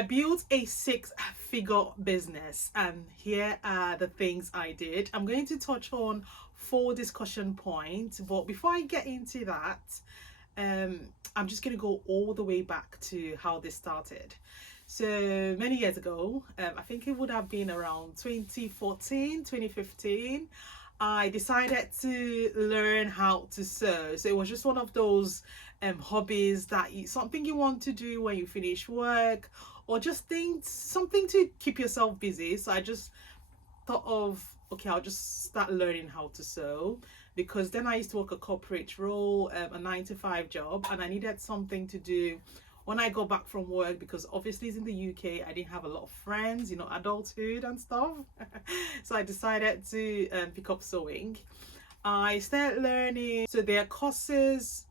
I built a 6-figure business, and here are the things I did. I'm going to touch on 4 discussion points, but before I get into that, I'm just going to go all the way back to how this started. So many years ago, I think it would have been around 2014, 2015. I decided to learn how to sew. So it was just one of those hobbies that something you want to do when you finish work, or just think something to keep yourself busy. So I just thought of, okay, I'll just start learning how to sew, because then I used to work a corporate role, a 9 to 5 job, and I needed something to do when I got back from work, because obviously it's in the UK. I didn't have a lot of friends, adulthood and stuff. So I decided to pick up sewing. I started learning. So there are courses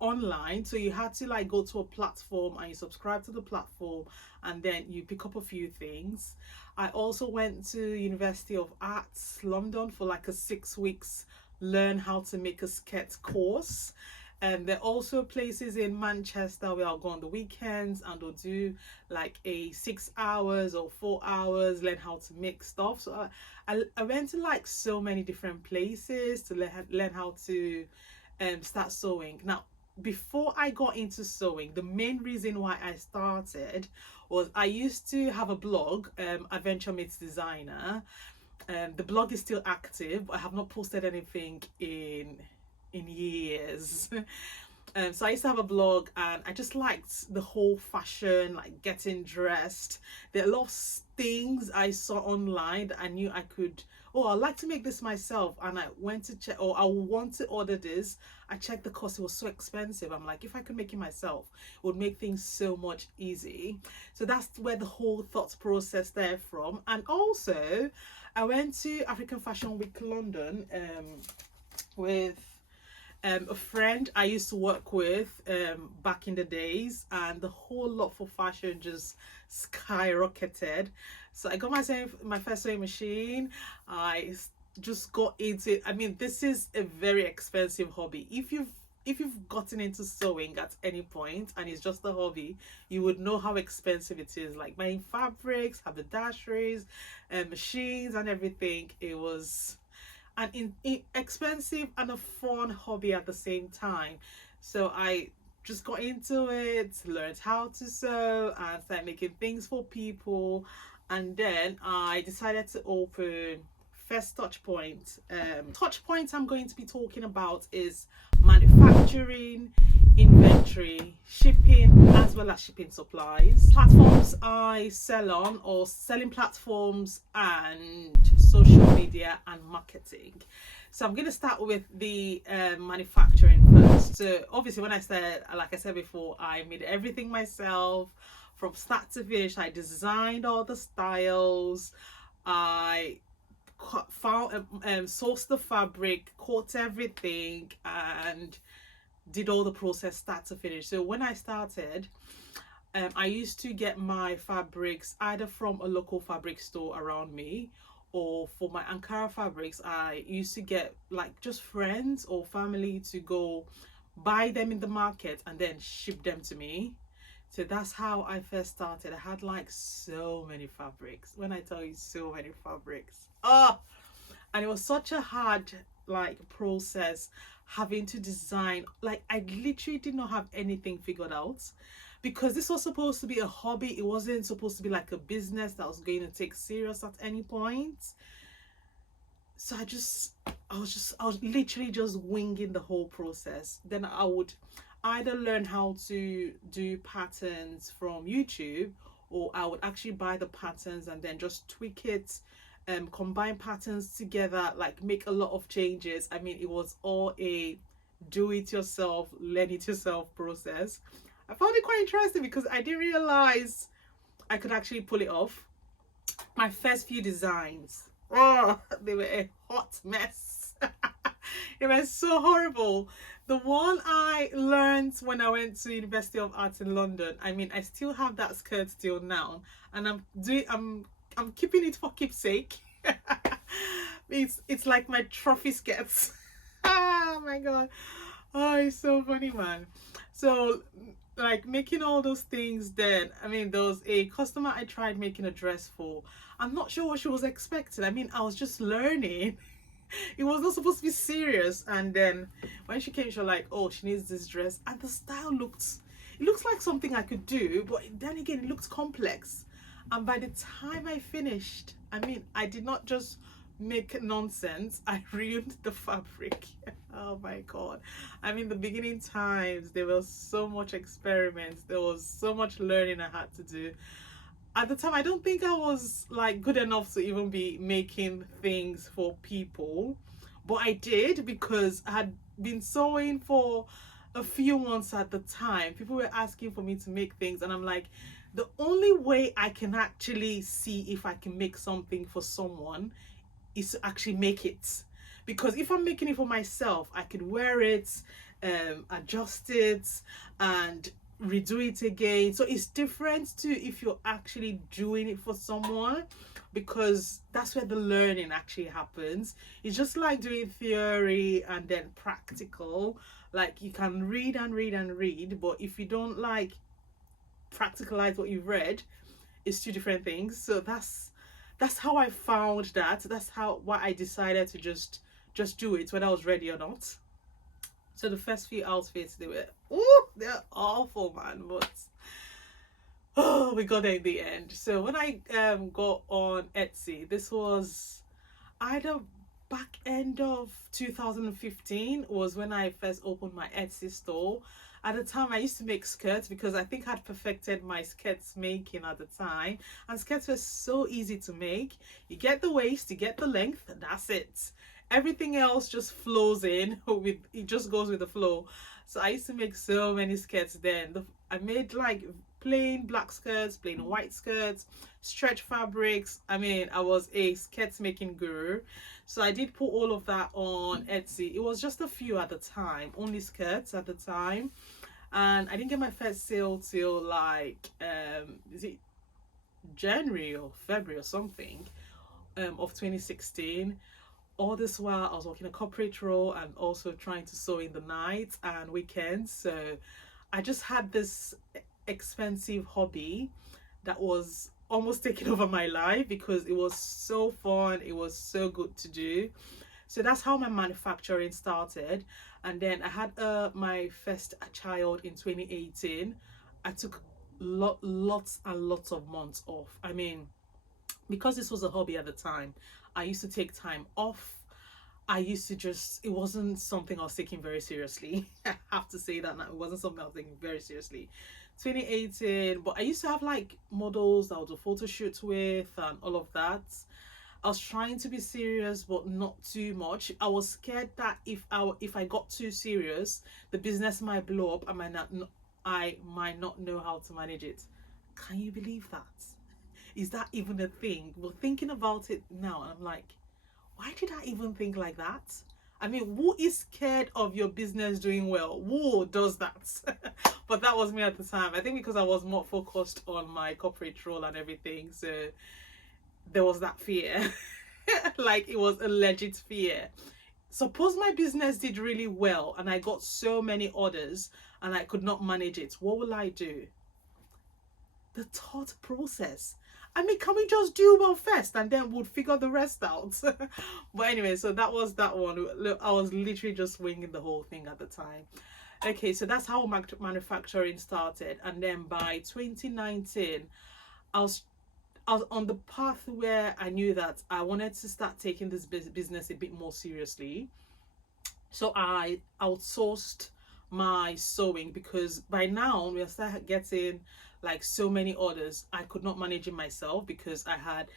online, so you had to like go to a platform and you subscribe to the platform, and then you pick up a few things. I also went to University of Arts London for like a 6 weeks learn how to make a skirt course. And there are also places in Manchester where I'll go on the weekends and I'll do like a 6 hours or 4 hours, learn how to make stuff. So I went to like so many different places to learn how to start sewing. Now, before I got into sewing, the main reason why I started was I used to have a blog, Adventure Meets Designer. The blog is still active, but I have not posted anything in years. So I used to have a blog, and I just liked the whole fashion, like getting dressed. There are a lot of things I saw online that I knew I could, I'd like to make this myself, and I went to check, I want to order this. I checked the cost, it was so expensive. I'm like, if I could make it myself, it would make things so much easy. So that's where the whole thought process there from. And also I went to African Fashion Week London with a friend I used to work with back in the days, and the whole lot for fashion just skyrocketed. So I got my first sewing machine. I just got into it. I mean, this is a very expensive hobby. If you've gotten into sewing at any point and it's just a hobby, you would know how expensive it is. Like buying fabrics, haberdasheries, machines and everything. It was an expensive and a fun hobby at the same time. So I just got into it, learned how to sew, and started making things for people. And then I decided to open first touch point. Touch point I'm going to be talking about is manufacturing, inventory, shipping, as well as shipping supplies. Platforms I sell on, or selling platforms, and social media and marketing. So I'm going to start with the manufacturing first. So obviously when I started, like I said before, I made everything myself from start to finish. I designed all the styles. I found sourced the fabric, caught everything, and did all the process start to finish. So when I started, I used to get my fabrics either from a local fabric store around me, or for my Ankara fabrics, I used to get like just friends or family to go buy them in the market and then ship them to me. So that's how I first started. I had like so many fabrics. When I tell you so many fabrics, and it was such a hard like process having to design. Like I literally did not have anything figured out, because this was supposed to be a hobby. It wasn't supposed to be like a business that I was going to take serious at any point. So I was literally just winging the whole process. Then I would either learn how to do patterns from YouTube, or I would actually buy the patterns and then just tweak it, combine patterns together, like make a lot of changes. I mean, it was all a do it yourself, learn it yourself process. I found it quite interesting because I didn't realize I could actually pull it off. My first few designs, they were a hot mess. It was so horrible. The one I learned when I went to University of Arts in London, I mean, I still have that skirt till now, and I'm keeping it for keepsake. It's like my trophy skirts. Oh my god. Oh, it's so funny, man. So like making all those things. Then I mean, there was a customer I tried making a dress for. I'm not sure what she was expecting. I mean, I was just learning. It was not supposed to be serious. And then when she came, she was like, oh, she needs this dress, and the style looked, it looks like something I could do, but then again it looked complex. And by the time I finished, I mean, I did not just make nonsense, I ruined the fabric. Oh my god. I mean, the beginning times, there was so much experiments, there was so much learning I had to do. At the time, I don't think I was like good enough to even be making things for people, but I did because I had been sewing for a few months at the time. People were asking for me to make things, and I'm like, the only way I can actually see if I can make something for someone is to actually make it. Because if I'm making it for myself, I could wear it, adjust it, and redo it again. So it's different to if you're actually doing it for someone, because that's where the learning actually happens. It's just like doing theory and then practical. Like, you can read and read and read, but if you don't like practicalize what you've read, it's two different things. So that's how I found that. That's how why I decided to just do it, whether I was ready or not. So the first few outfits, they're awful, man, but oh, we got there in the end. So when I got on Etsy, this was either back end of 2015 was when I first opened my Etsy store. At the time, I used to make skirts because I think I'd perfected my skirts making at the time. And skirts were so easy to make. You get the waist, you get the length, and that's it. Everything else just flows in with, it just goes with the flow. So I used to make so many skirts then. I made like plain black skirts, plain white skirts, stretch fabrics. I mean, I was a skirt making guru. So I did put all of that on Etsy. It was just a few at the time, only skirts at the time. And I didn't get my first sale till like is it January or February or something of 2016. All this while I was working a corporate role and also trying to sew in the nights and weekends. So I just had this expensive hobby that was almost taking over my life because it was so fun, it was so good to do. So that's how my manufacturing started. And then I had my first child in 2018. I took lots and lots of months off. I mean, because this was a hobby at the time, I used to take time off. I used to just, it wasn't something I was taking very seriously. I have to say that now. It wasn't something I was taking very seriously. 2018, but I used to have like models that I would do photo shoots with and all of that. I was trying to be serious, but not too much. I was scared that if I got too serious, the business might blow up. I might not know how to manage it. Can you believe that? Is that even a thing? Well, thinking about it now, I'm like, why did I even think like that? I mean, who is scared of your business doing well? Who does that? But that was me at the time. I think because I was more focused on my corporate role and everything. So there was that fear. Like, it was a legit fear. Suppose my business did really well and I got so many orders and I could not manage it. What will I do? The thought process. I mean, can we just do well first and then we'll figure the rest out? But anyway, so that was that one. Look, I was literally just winging the whole thing at the time. Okay, so that's how manufacturing started. And then by 2019, I was on the path where I knew that I wanted to start taking this business a bit more seriously. So I outsourced my sewing because by now we started getting like so many orders. I could not manage it myself because I had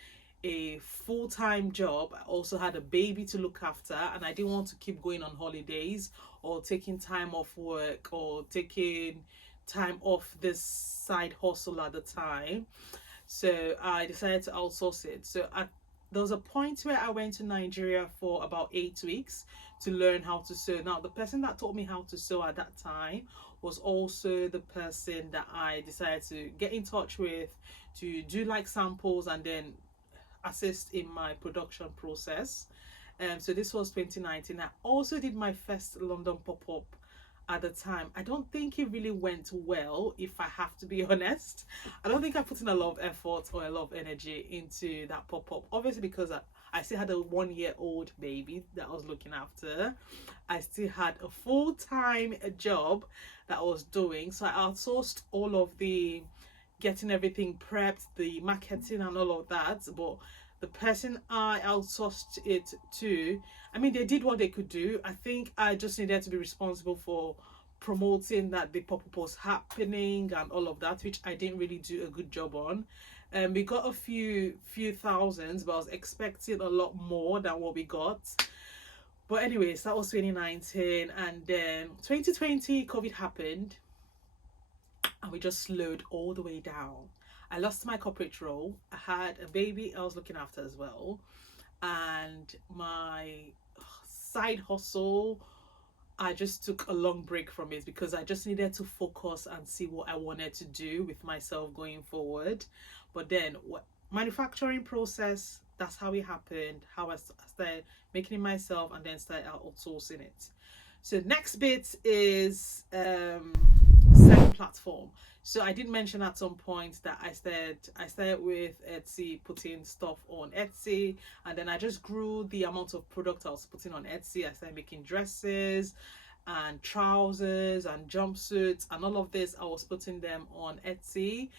a full-time job. I also had a baby to look after and I didn't want to keep going on holidays or taking time off work or taking time off this side hustle at the time. So I decided to outsource it. So there was a point where I went to Nigeria for about 8 weeks to learn how to sew. Now, the person that taught me how to sew at that time was also the person that I decided to get in touch with to do like samples and then assist in my production process. So this was 2019. I also did my first London pop-up at the time. I don't think it really went well, if I have to be honest. I don't think I put in a lot of effort or a lot of energy into that pop-up, obviously because I still had a 1-year-old baby that I was looking after. I still had a full-time job that I was doing, so I outsourced all of the getting everything prepped, the marketing and all of that. But the person I outsourced it to, I mean, they did what they could do. I think I just needed to be responsible for promoting that the pop-up was happening and all of that, which I didn't really do a good job on. We got a few thousands, but I was expecting a lot more than what we got. But anyways, that was 2019, and then 2020 COVID happened, and we just slowed all the way down. I lost my corporate role. I had a baby I was looking after as well, and my side hustle, I just took a long break from it because I just needed to focus and see what I wanted to do with myself going forward. But then what manufacturing process, that's how it happened, how I started making it myself and then started outsourcing it. So next bit is selling platform. So I did mention at some point that I started with Etsy, putting stuff on Etsy, and then I just grew the amount of product I was putting on Etsy. I started making dresses and trousers and jumpsuits and all of this. I was putting them on Etsy.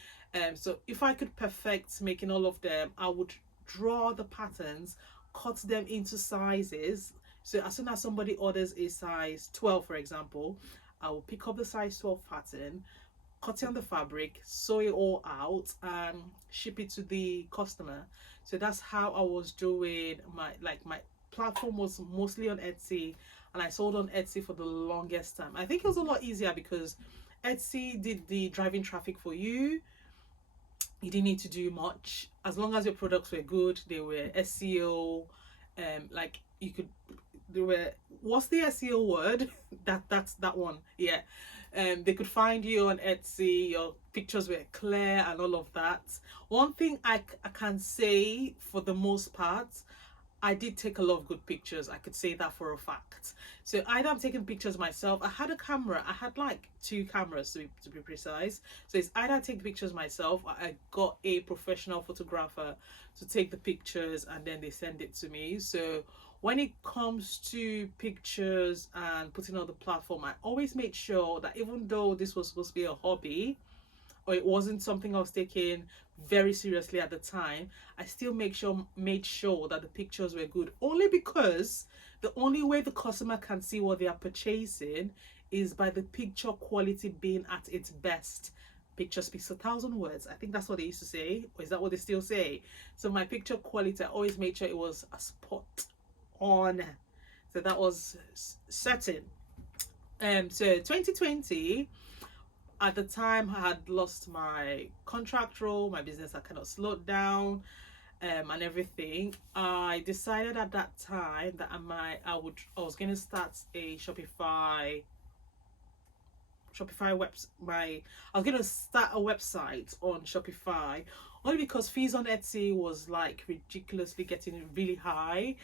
So if I could perfect making all of them, I would draw the patterns, cut them into sizes. So as soon as somebody orders a size 12, for example, I will pick up the size 12 pattern, cut it on the fabric, sew it all out, and ship it to the customer. So that's how I was doing my platform was mostly on Etsy, and I sold on Etsy for the longest time. I think it was a lot easier because Etsy did the driving traffic for you. You didn't need to do much as long as your products were good. They were SEO, like you could. They were, what's the SEO word? That's that one. Yeah. They could find you on Etsy. Your pictures were clear and all of that. One thing I can say for the most part, I did take a lot of good pictures. I could say that for a fact. So either I'm taking pictures myself. I had a camera. I had like 2 cameras to be precise. So it's either I take pictures myself, or I got a professional photographer to take the pictures and then they send it to me. So when it comes to pictures and putting on the platform, I always made sure that even though this was supposed to be a hobby, or it wasn't something I was taking very seriously at the time, I still made sure that the pictures were good. Only because the only way the customer can see what they are purchasing is by the picture quality being at its best. Picture speaks 1,000 words. I think that's what they used to say, or is that what they still say? So my picture quality, I always made sure it was a spot on. So that was certain. So 2020, at the time I had lost my contract role, my business had kind of slowed down, and everything. I decided at that time that I was going to start a Shopify I was going to start a website on Shopify, only because fees on Etsy was like ridiculously getting really high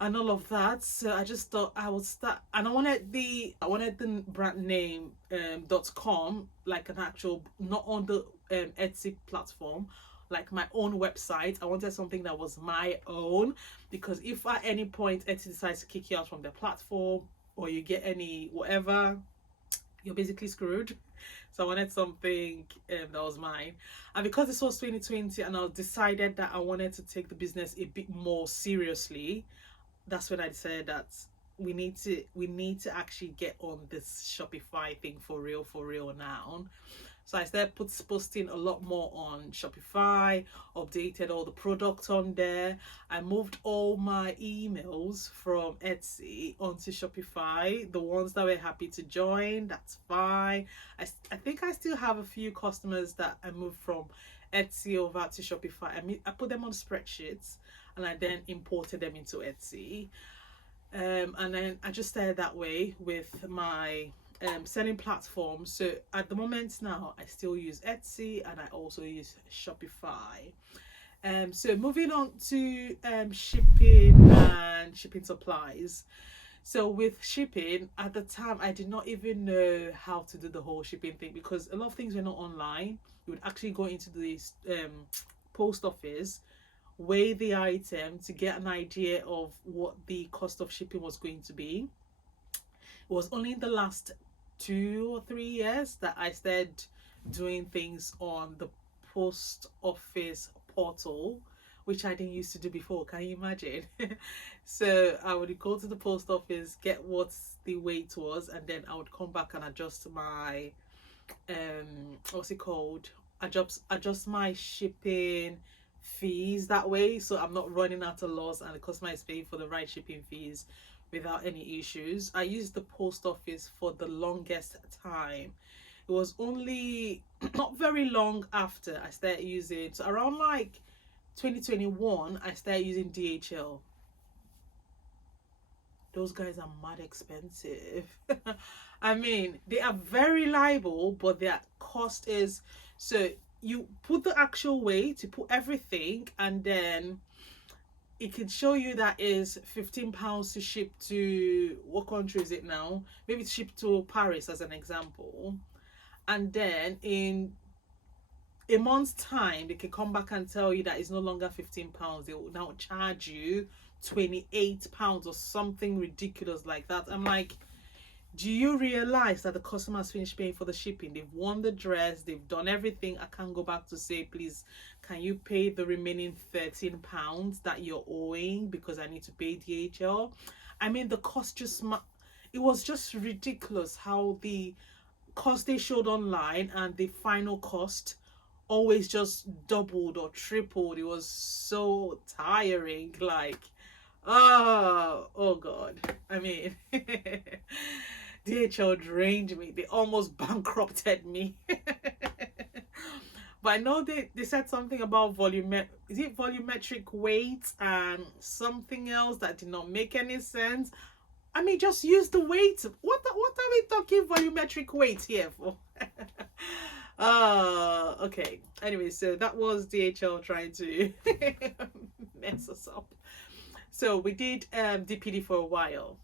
and all of that. So I just thought I would start, and I wanted the brand name .com, like an actual, not on the Etsy platform, like my own website. I wanted something that was my own, because if at any point Etsy decides to kick you out from their platform, or you get any whatever, you're basically screwed. So I wanted something that was mine. And because this was 2020 and I decided that I wanted to take the business a bit more seriously, that's when I decided that we need to actually get on this Shopify thing for real now. So I started posting a lot more on Shopify, updated all the products on there. I moved all my emails from Etsy onto Shopify. The ones that were happy to join, that's fine. I think I still have a few customers that I moved from Etsy over to Shopify. I put them on spreadsheets and I then imported them into Etsy. And then I just started that way with my selling platform. So at the moment now, I still use Etsy and I also use Shopify. So moving on to shipping and shipping supplies. So with shipping, at the time, I did not even know how to do the whole shipping thing because a lot of things were not online. You would actually go into the post office, weigh the item to get an idea of what the cost of shipping was going to be. It was only in the last 2 or 3 years that I started doing things on the post office portal, which I didn't used to do before. Can you imagine? So I would go to the post office, get what the weight was, and then I would come back and adjust my what's it called? Adjust my shipping fees that way, so I'm not running out of loss and the customer is paying for the right shipping fees without any issues. I used the post office for the longest time. It was only not very long after I started using, so around like 2021 I started using DHL. Those guys are mad expensive. I mean, they are very reliable, but their cost is, so you put the actual weight, you put everything, and then it can show you that is £15 to ship to, what country is it now? Maybe to ship to Paris as an example. And then in a month's time, they can come back and tell you that it's no longer £15. They will now charge you £28 or something ridiculous like that. I'm like, do you realize that the customer has finished paying for the shipping? They've won the dress, they've done everything. I can't go back to say, please, can you pay the remaining £13 that you're owing because I need to pay DHL? I mean, the cost just, it was just ridiculous how the cost they showed online and the final cost always just doubled or tripled. It was so tiring. Like, oh God. I mean, DHL drained me. They almost bankrupted me. But I know they said something about is it volumetric weight and something else that did not make any sense. I mean, just use the weight. What are we talking volumetric weight here for? Okay. Anyway, so that was DHL trying to mess us up. So we did DPD for a while.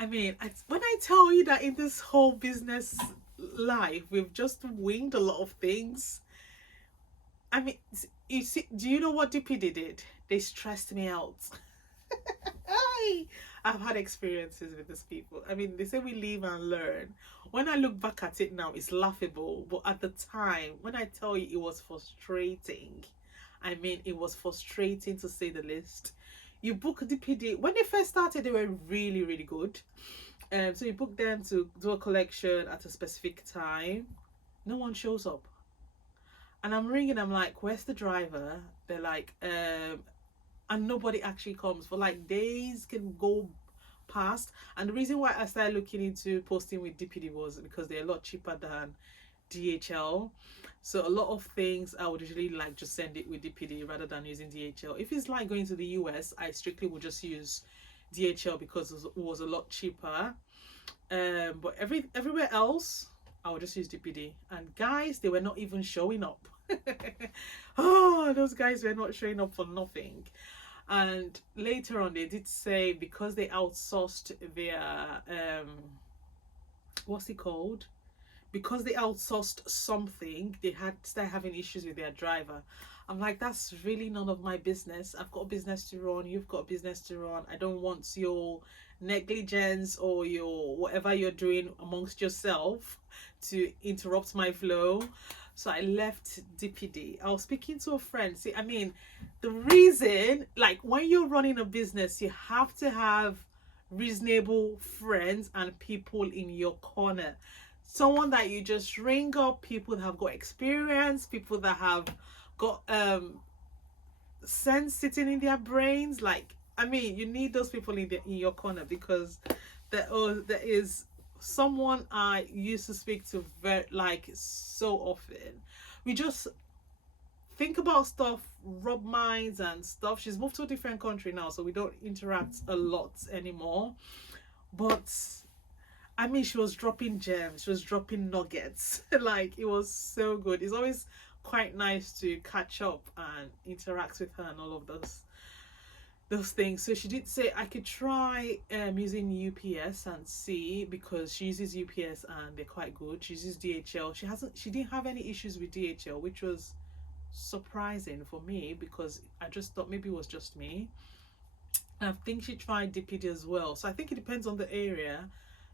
I mean, when I tell you that in this whole business life, we've just winged a lot of things. I mean, you see, do you know what DPD did? They stressed me out. I've had experiences with these people. I mean, they say we live and learn. When I look back at it now, it's laughable. But at the time, when I tell you it was frustrating, I mean, it was frustrating to say the least. You book DPD. When they first started, they were really, really good. So you book them to do a collection at a specific time. No one shows up. And I'm ringing, I'm like, where's the driver? They're like, and nobody actually comes for like days can go past. And the reason why I started looking into posting with DPD was because they're a lot cheaper than DHL. So a lot of things I would usually like just send it with DPD rather than using DHL. If it's like going to the US, I strictly would just use DHL because it was a lot cheaper. But everywhere else I would just use DPD. And guys, they were not even showing up. Oh, those guys were not showing up for nothing. And later on they did say because they outsourced their what's it called, because they outsourced something, they had started having issues with their driver. I'm like, that's really none of my business. I've got a business to run, you've got a business to run. I don't want your negligence or your whatever you're doing amongst yourself to interrupt my flow. So I left DPD. I was speaking to a friend. See, I mean, the reason, like, when you're running a business, you have to have reasonable friends and people in your corner. Someone that you just ring up, people that have got experience, people that have got sense sitting in their brains. Like, I mean, you need those people in your corner because there is someone I used to speak to very like so often. We just think about stuff, rub minds and stuff. She's moved to a different country now, so we don't interact a lot anymore. But I mean, she was dropping gems, she was dropping nuggets. Like, it was so good. It's always quite nice to catch up and interact with her and all of those things. So she did say I could try using UPS and see, because she uses UPS and they're quite good. She uses DHL. She didn't have any issues with DHL, which was surprising for me, because I just thought maybe it was just me. I think she tried DPD as well. So I think it depends on the area.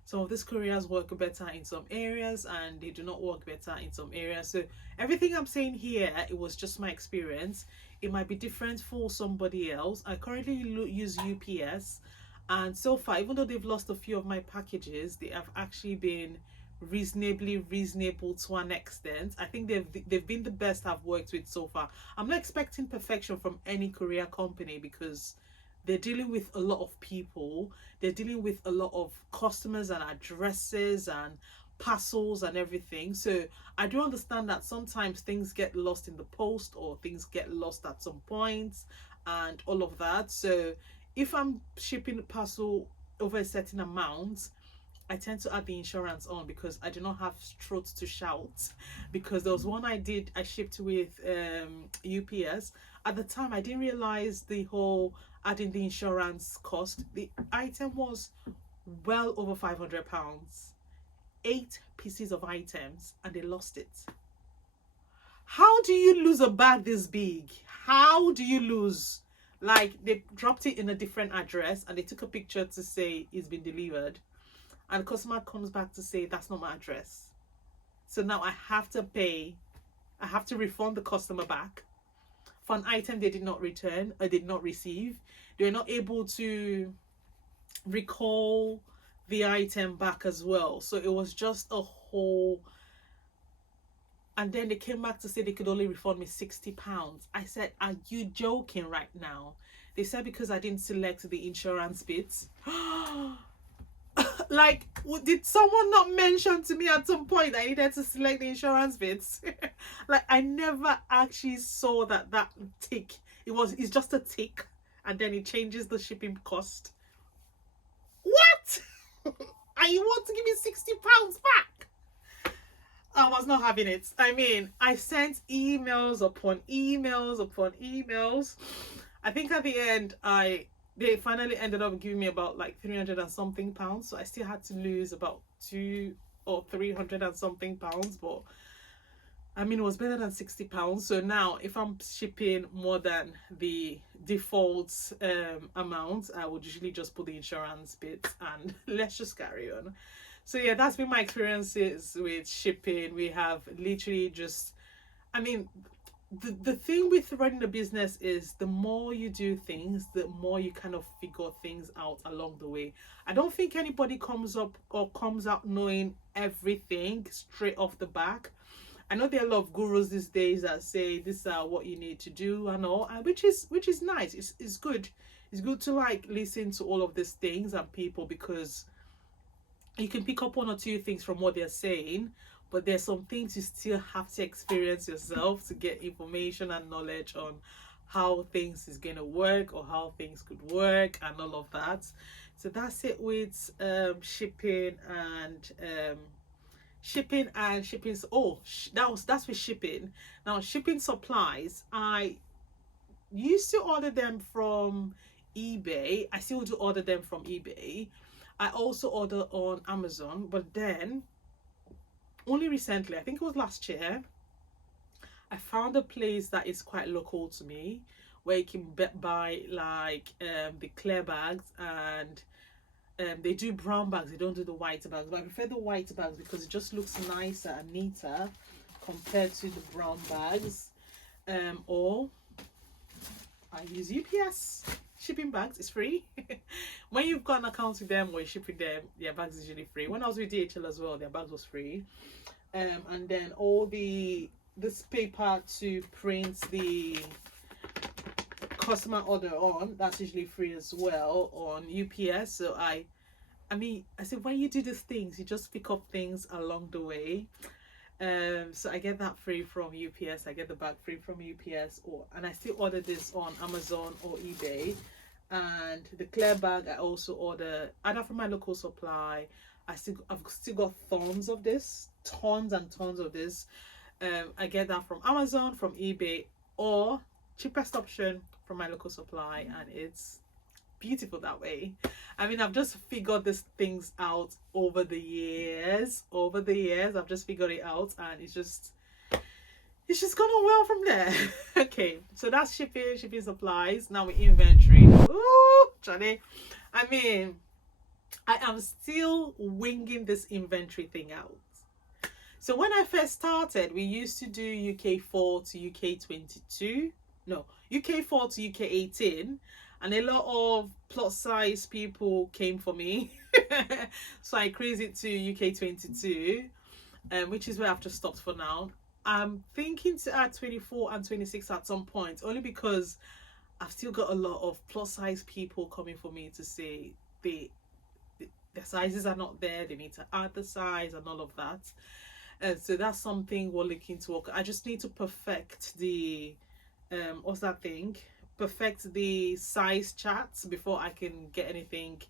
Some of these couriers work better in some areas and they do not work better in some areas. So everything I'm saying here, it was just my experience. It might be different for somebody else. I currently use UPS, and so far, even though they've lost a few of my packages, they have actually been reasonably reasonable to an extent. I think they've been the best I've worked with so far. I'm not expecting perfection from any courier company, because they're dealing with a lot of people, they're dealing with a lot of customers and addresses and parcels and everything. So I do understand that sometimes things get lost in the post, or things get lost at some points and all of that. So if I'm shipping a parcel over a certain amount, I tend to add the insurance on, because I do not have throat to shout. Because there was one I shipped with UPS. At the time, I didn't realize the whole adding the insurance cost. The item was well over £500. 8 pieces of items, and they lost it. How do you lose a bag this big? How do you lose? Like, they dropped it in a different address and they took a picture to say it's been delivered, and the customer comes back to say that's not my address. So now I have to pay, I have to refund the customer back for an item they did not return or did not receive. They were not able to recall the item back as well. So it was just a whole. And then they came back to say they could only refund me £60. I said, are you joking right now? They said because I didn't select the insurance bits. Like, did someone not mention to me at some point that I needed to select the insurance bits? Like, I never actually saw that tick. It's just a tick, and then it changes the shipping cost. What? And you want to give me £60 back? I was not having it. I mean, I sent emails upon emails upon emails. I think at the end, they finally ended up giving me about like 300 and something pounds. So I still had to lose about 200 or 300 and something pounds. But I mean, it was better than £60. So now if I'm shipping more than the default amount, I would usually just put the insurance bit and let's just carry on. So yeah, that's been my experiences with shipping. We have literally just, I mean, the thing with running a business is the more you do things, the more you kind of figure things out along the way. I don't think anybody comes out knowing everything straight off the back. I know there are a lot of gurus these days that say this is what you need to do and all, and which is nice. It's good. It's good to like listen to all of these things and people, because you can pick up one or two things from what they're saying, but there's some things you still have to experience yourself to get information and knowledge on how things is going to work or how things could work and all of that. So that's it with shipping and that's with shipping. Now, shipping supplies, I used to order them from eBay. I still do order them from eBay. I also order on Amazon, but then only recently, I think it was last year, I found a place that is quite local to me where you can buy like the clear bags, and they do brown bags. They don't do the white bags, but I prefer the white bags because it just looks nicer and neater compared to the brown bags. Or I use UPS shipping bags. It's free. When you've got an account with them or you're shipping them, their bags is usually free. When I was with DHL as well, their bags was free. And then all this paper to print the customer order on, that's usually free as well on UPS. So I said, when you do these things, you just pick up things along the way. So I get that free from UPS. I get the bag free from UPS, and I still order this on Amazon or eBay. And the clear bag I also order either from my local supply. I've still got tons and tons of this. I get that from Amazon, from eBay, or cheapest option from my local supply, and it's beautiful that way. I mean, I've just figured these things out over the years. Over the years, I've just figured it out, and it's just gone on well from there. Okay, so that's shipping supplies. Now with inventory. Ooh, Johnny. I mean, I am still winging this inventory thing out. So when I first started, we used to do UK4 to UK22. No, UK4 to UK18. And a lot of plus size people came for me. So I increased it to UK22, which is where I've just stopped for now. I'm thinking to add 24 and 26 at some point, only because I've still got a lot of plus size people coming for me to say their sizes are not there, they need to add the size and all of that. And so that's something we're looking to work. I just need to perfect the what's that thing? Perfect the size charts before I can get anything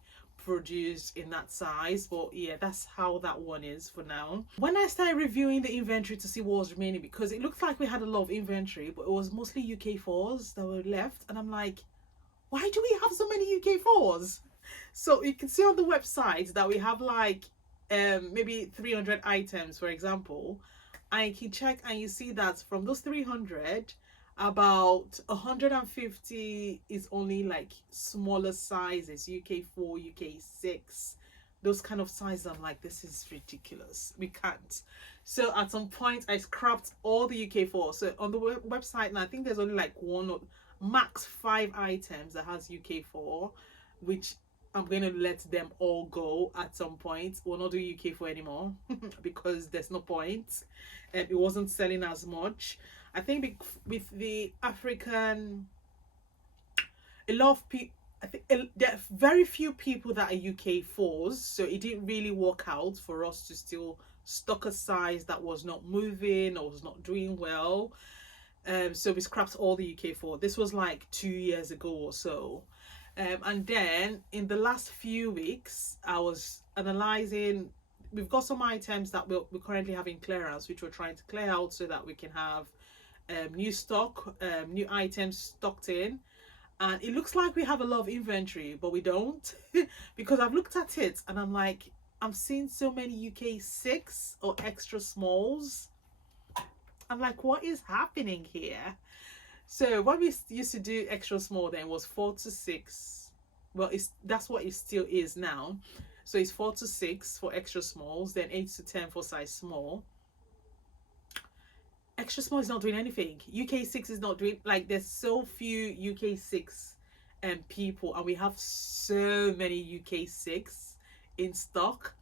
produced in that size. But yeah, that's how that one is for now. When I started reviewing the inventory to see what was remaining, because it looked like we had a lot of inventory, but it was mostly UK4s that were left, and I'm like, why do we have so many UK4s? So you can see on the website that we have like maybe 300 items, for example, and you can check and you see that from those 300, about 150 is only like smaller sizes, UK4, UK6, those kind of sizes. I'm like, this is ridiculous, we can't. So at some point I scrapped all the UK4. So on the website now, I think there's only like one or max 5 items that has UK4, which I'm going to let them all go at some point. We'll not do UK4 anymore because there's no point. It wasn't selling as much. I think with the African, a lot of people, I think there are very few people that are UK4s, so it didn't really work out for us to still stock a size that was not moving or was not doing well. So we scrapped all the UK4. This was like 2 years ago or so. And then in the last few weeks, I was analyzing. We've got some items that we're currently having clearance, which we're trying to clear out so that we can have new stock, new items stocked in. And it looks like we have a lot of inventory, but we don't. Because I've looked at it and I'm like, I'm seeing so many UK6 or extra smalls. I'm like, what is happening here? So what we used to do extra small then was 4 to 6. Well, that's what it still is now. So it's 4 to 6 for extra smalls, then 8 to 10 for size small. Extra small is not doing anything. UK6 is not doing, like, there's so few UK6 people, and we have so many UK6 in stock.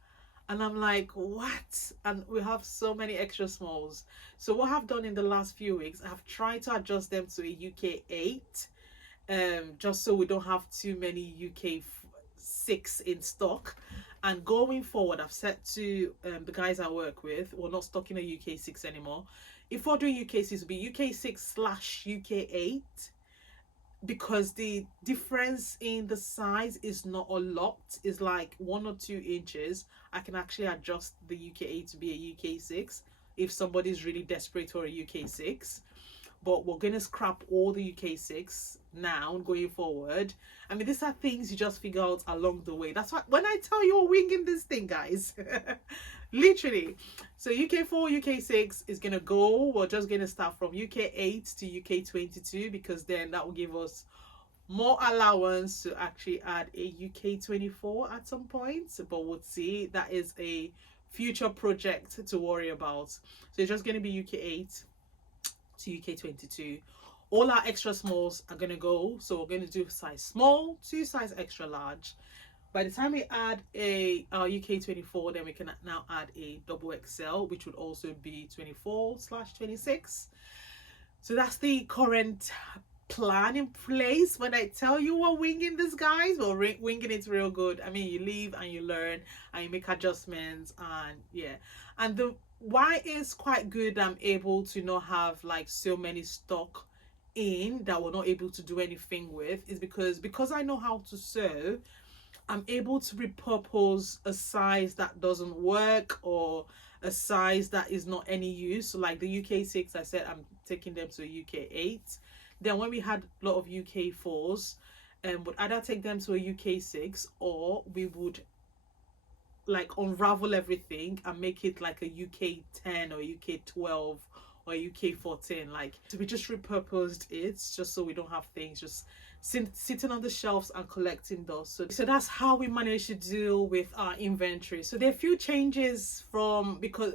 And I'm like, what? And we have so many extra smalls. So what I've done in the last few weeks, I've tried to adjust them to a UK8, just so we don't have too many UK6 in stock. And going forward, I've said to the guys I work with, we're not stocking a UK6 anymore. If we're doing UK6, it'll be UK6/UK8, because the difference in the size is not a lot. It's like 1 or 2 inches. I can actually adjust the UK8 to be a UK6 if somebody's really desperate for a UK6. But we're gonna scrap all the UK6 now going forward. I mean, these are things you just figure out along the way. That's why when I tell you we're winging this thing, guys, literally. So UK4, UK6 is gonna go. We're just gonna start from UK8 to UK22, because then that will give us more allowance to actually add a UK24 at some point. But we'll see. That is a future project to worry about. So it's just gonna be UK8 to UK22. All our extra smalls are gonna go. So we're gonna do size small to size extra large. By the time we add our UK24, then we can now add a double XL, which would also be 24/26. So that's the current plan in place. When I tell you we're winging this, guys, we're winging it real good. I mean, you live and you learn and you make adjustments, and yeah. And the why is quite good, I'm able to not have like so many stock in that we're not able to do anything with, is because I know how to sew. I'm able to repurpose a size that doesn't work, or a size that is not any use. So like the UK6, I said I'm taking them to a UK8. Then when we had a lot of UK4s, would either take them to a UK6, or we would like unravel everything and make it like a UK10 or UK12 or UK14. Like, so we just repurposed it just so we don't have things just sitting on the shelves and collecting those. So that's how we managed to deal with our inventory. So there are a few changes from, because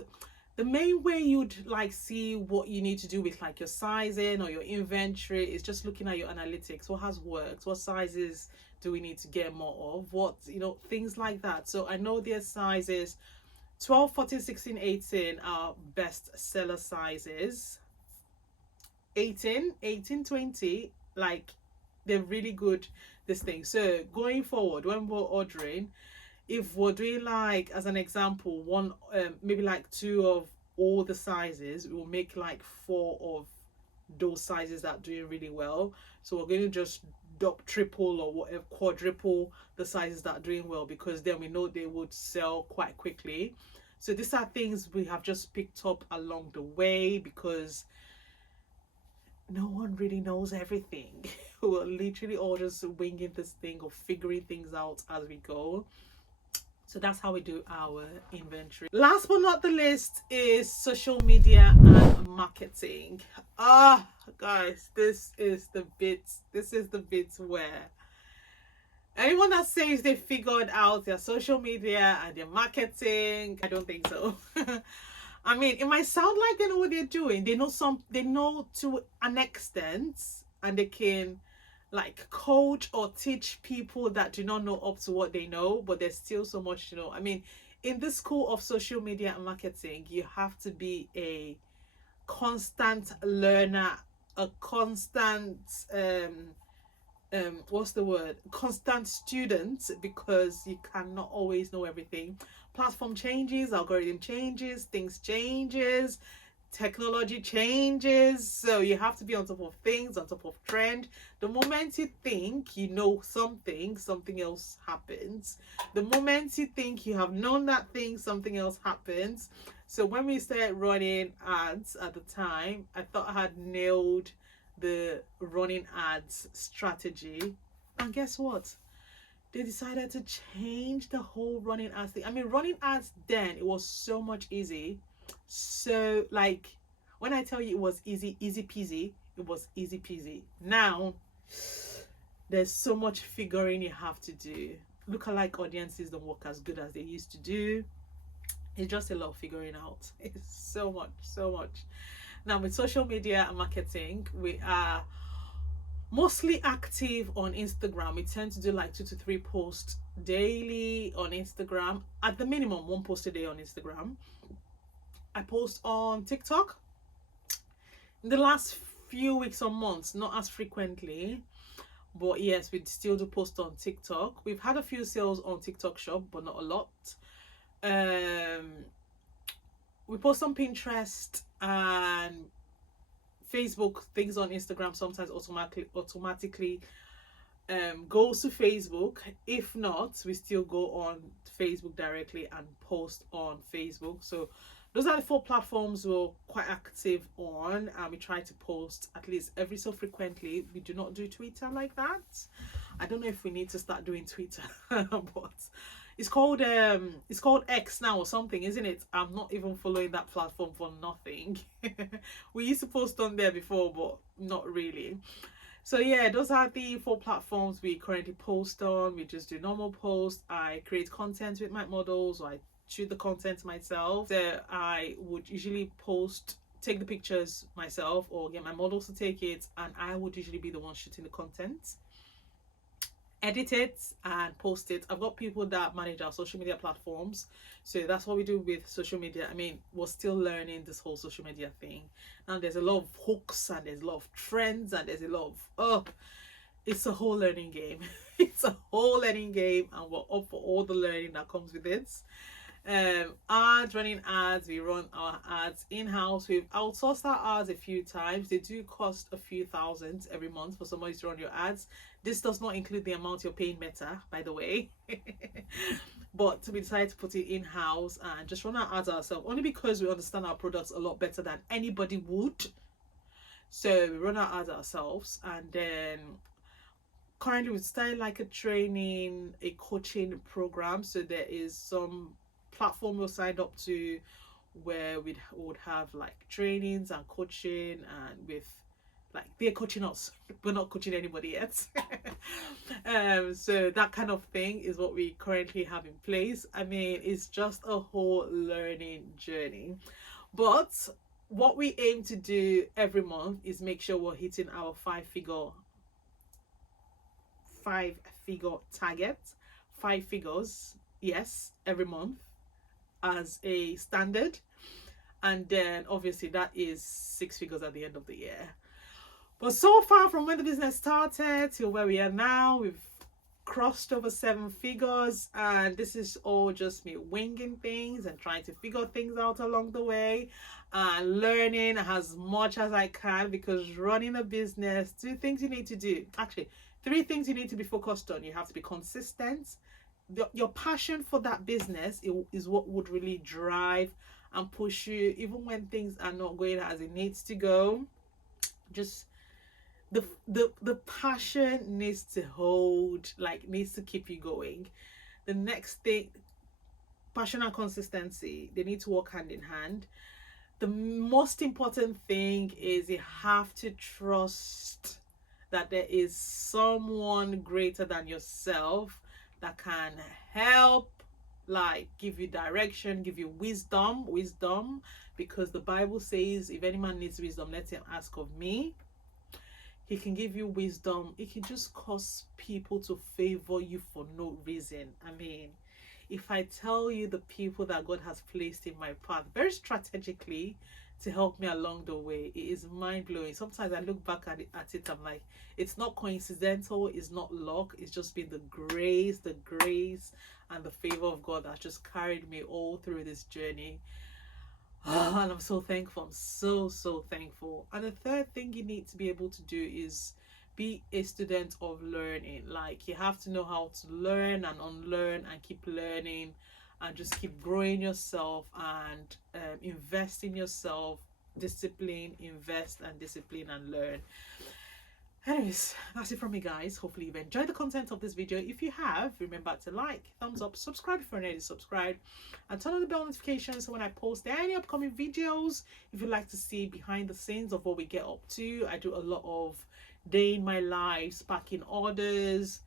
the main way you'd like see what you need to do with like your sizing or your inventory is just looking at your analytics. What has worked? What sizes do we need to get more of? What, you know, things like that. So I know their sizes 12, 14, 16, 18 are best seller sizes. 18, 20, like they're really good, this thing. So going forward, when we're ordering, if we're doing like, as an example, one maybe like 2 of all the sizes, we will make like 4 of those sizes that are doing really well. So we're going to just triple or whatever, quadruple the sizes that are doing well, because then we know they would sell quite quickly. So these are things we have just picked up along the way, because no one really knows everything. We're literally all just winging this thing or figuring things out as we go. So that's how we do our inventory. Last but not the least is social media and marketing. Guys, this is the bit where anyone that says they figured out their social media and their marketing, I don't think so. I mean, it might sound like they know what they're doing. They know to an extent, and they can like coach or teach people that do not know up to what they know, but there's still so much to know. I mean, in the school of social media and marketing, you have to be a constant learner, a constant constant student, because you cannot always know everything. Platform changes, algorithm changes, things changes, technology changes, so you have to be on top of things, on top of trend. The moment you think you know something else happens. The moment you think you have known that thing, something else happens. So when we started running ads at the time, I thought I had nailed the running ads strategy, and guess what? They decided to change the whole running ads thing. I mean, running ads then, it was so much easy. So like, when I tell you it was easy peasy, it was easy peasy. Now there's so much figuring you have to do. Lookalike audiences don't work as good as they used to do. It's just a lot of figuring out. It's so much. Now with social media and marketing, we are mostly active on Instagram. We tend to do like 2 to 3 posts daily on Instagram, at the minimum 1 post a day on Instagram. I post on TikTok in the last few weeks or months, not as frequently, but yes, we still do post on TikTok. We've had a few sales on TikTok shop, but not a lot. We post on Pinterest and Facebook. Things on Instagram sometimes automatically goes to Facebook. If not, we still go on Facebook directly and post on Facebook. So those are the 4 platforms we're quite active on, and we try to post at least every so frequently. We do not do Twitter like that. I don't know if we need to start doing Twitter, but it's called X now or something, isn't it? I'm not even following that platform for nothing. We used to post on there before, but not really. So yeah, those are the 4 platforms we currently post on. We just do normal posts. I create content with my models, or I shoot the content myself. So I would usually take the pictures myself, or get my models to take it, and I would usually be the one shooting the content, edit it and post it. I've got people that manage our social media platforms, so that's what we do with social media. I mean, we're still learning this whole social media thing, and there's a lot of hooks, and there's a lot of trends, and there's a lot of it's a whole learning game. It's a whole learning game, and we're up for all the learning that comes with it. Running ads, we run our ads in-house. We've outsourced our ads a few times. They do cost a few thousands every month for somebody to run your ads. This does not include the amount you're paying Meta, by the way. But we decided to put it in-house and just run our ads ourselves, only because we understand our products a lot better than anybody would. So we run our ads ourselves, and then currently we started like a training, a coaching program. So there is some platform we'll sign up to where we would have like trainings and coaching, and with like they're coaching us, we're not coaching anybody yet. So that kind of thing is what we currently have in place. I mean, it's just a whole learning journey, but what we aim to do every month is make sure we're hitting our five figure target, 5 figures, yes, every month as a standard. And then obviously that is 6 figures at the end of the year. But so far, from when the business started till where we are now, we've crossed over 7 figures, and this is all just me winging things and trying to figure things out along the way and learning as much as I can, because running a business, 2 things you need to do, actually 3 things you need to be focused on. You have to be consistent. Your passion for that business is what would really drive and push you even when things are not going as it needs to go. Just the passion needs to hold, like, needs to keep you going. The next thing, passion and consistency, they need to work hand in hand. The most important thing is you have to trust that there is someone greater than yourself that can help, like give you direction, give you wisdom, because the Bible says, if any man needs wisdom, let him ask of me. He can give you wisdom. It can just cause people to favor you for no reason. I mean, if I tell you the people that God has placed in my path very strategically to help me along the way, it is mind-blowing. Sometimes I look back at it, I'm like, it's not coincidental, it's not luck, it's just been the grace and the favor of God that's just carried me all through this journey. And I'm so thankful. I'm so thankful. And the third thing you need to be able to do is be a student of learning. Like, you have to know how to learn and unlearn and keep learning, and just keep growing yourself and invest in yourself. Discipline, invest and discipline and learn. Anyways, that's it from me, guys. Hopefully you've enjoyed the content of this video. If you have, remember to like, thumbs up, subscribe if you're already subscribed, and turn on the bell notifications so when I post any upcoming videos. If you'd like to see behind the scenes of what we get up to, I do a lot of day in my life, packing orders,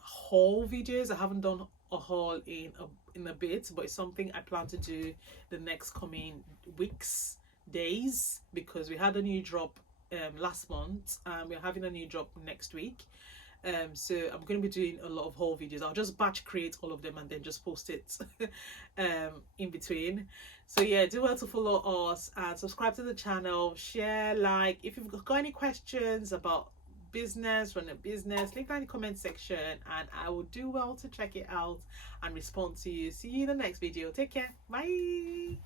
haul videos. I haven't done a haul in a bit, but it's something I plan to do the next coming weeks, days, because we had a new drop last month, and we're having a new drop next week. So I'm going to be doing a lot of haul videos. I'll just batch create all of them and then just post it in between. So yeah, do well to follow us and subscribe to the channel, share, like. If you've got any questions about business, run a business, leave that in the comment section, and I will do well to check it out and respond to you. See you in the next video. Take care. Bye.